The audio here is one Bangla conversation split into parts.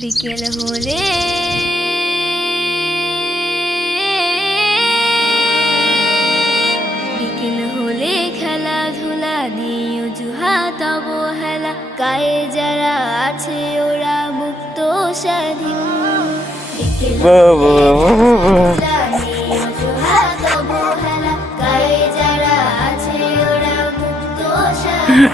বিকেল হলে খেলাধুলা নিয়ে অজুহাত অবহেলা, গায়ে যারা আছে ওরা মুক্ত স্বাধীন। বিকেল অজুহাত অবহেলা, গায়ে যারা আছে ওরা মুক্ত স্বাধীন।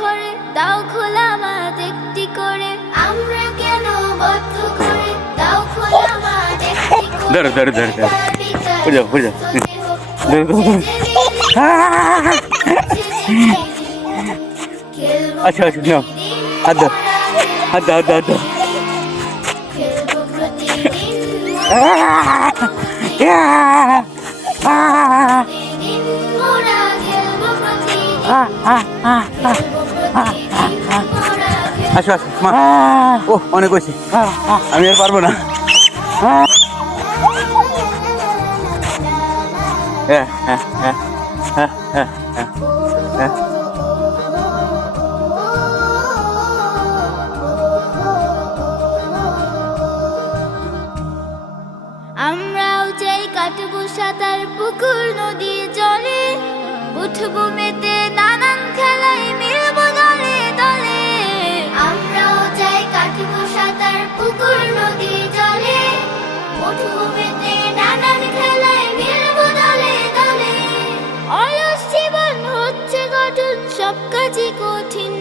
ঘরে দাও খোলা মাঠ একটি করে, আমরা কেন বদ্ধ করে দাও খোলা মাঠ একটি করে। अच्छा अच्छा ना अद्दा अद्दा अद्दा अद्दा আসো আসো মা ও অনেক হয়েছে আমি আর পারবো না হ্যাঁ হ্যাঁ হ্যাঁ হ্যাঁ হ্যাঁ হ্যাঁ আমরাও চাই কাটবো সাঁতার পুকুর নদী জলে, উঠবো মেতে নানান খেলায় মিলবো দলে দলে। আমরাও চাই কাটবো সাঁতার পুকুর নদী জলে, উঠবো মেতে নানান খেলায় মিলবো দলে দলে। অলস জীবন হচ্ছে গঠন, সব কাজই কঠিন।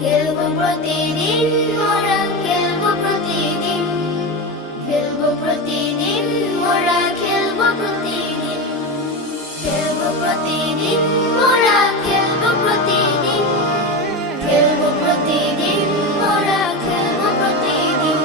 খেলবো প্রতিদিন মোরা, খেলবো প্রতিদিন, খেলবো প্রতিদিন মোরা, খেলবো প্রতিদিন, খেলবো প্রতিদিন মোরা, খেলবো প্রতিদিন, খেলবো প্রতিদিন মোরা, খেলবো প্রতিদিন।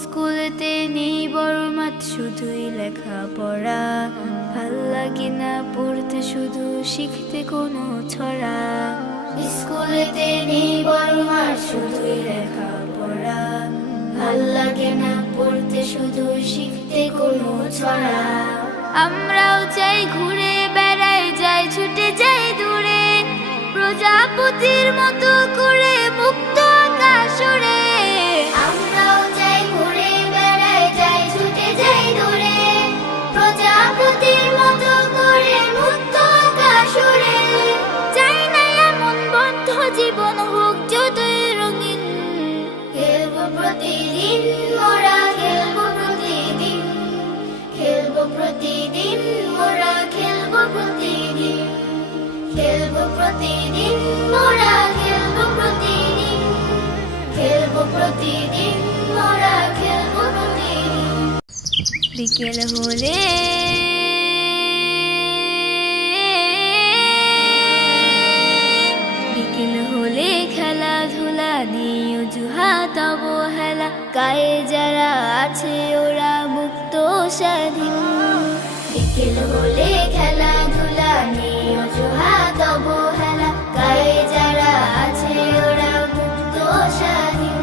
স্কুলেতে নেই বড় মাঠ, শুধুই লেখাপড়া, ভাল লাগে না পড়তে, শুধু শিখতে কোনো ছড়া। স্কুলেতে নেই বড় মাঠ, শুধুই লেখাপড়া, ভাল লাগে না পড়তে, শুধু শিখতে কোনো ছড়া। আমরাও চাই ঘুরে বেড়াই, যাই ছুটে যাই দূরে, প্রজাপতির মতো করে মুক্ত আকাশ উড়ে। আমরাও চাই ঘুরে বেড়াই, যাই ছুটে যাই দূরে, প্রজাপতির মতো করে মুক্ত আকাশ উড়ে। চাই না এমন বদ্ধ জীবন হোক যতই রঙিন। খেলবো প্রতিদিন মোরা, খেলবো প্রতিদিন, খেলবো প্রতিদিন মোরা, খেলবো প্রতিদিন, খেলবো প্রতিদিন মোরা, খেলবো প্রতিদিন, খেলবো প্রতিদিন মোরা, খেলবো প্রতিদিন। বিকেল হলে খেলাধুলা নিয়ে অজুহাত অবহেলা, গায়ে যারা আছে ওরা মুক্ত স্বাধীন। বিকেল হলে খেলাধুলা নিয়ে অজুহাত অবহেলা, গায়ে যারা আছে ওরা মুক্ত স্বাধীন।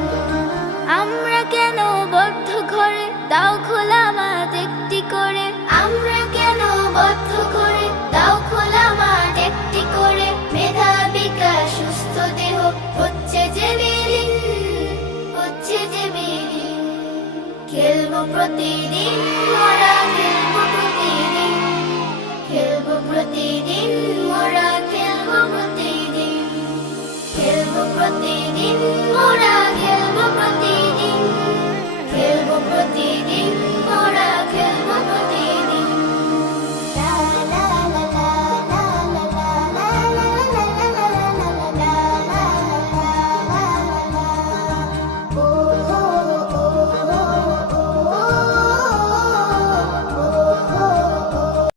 আমরা কেন বদ্ধ ঘরে দাও খোলা মাঠ একটি করে, আমরা কেন বদ্ধ ঘরে দাও খোলা মাঠ একটি করে। মেধা বিকাশ সুস্থ দেহ হচ্ছে যে বিলীন, হচ্ছে যে বিলীন। খেলবো প্রতিদিন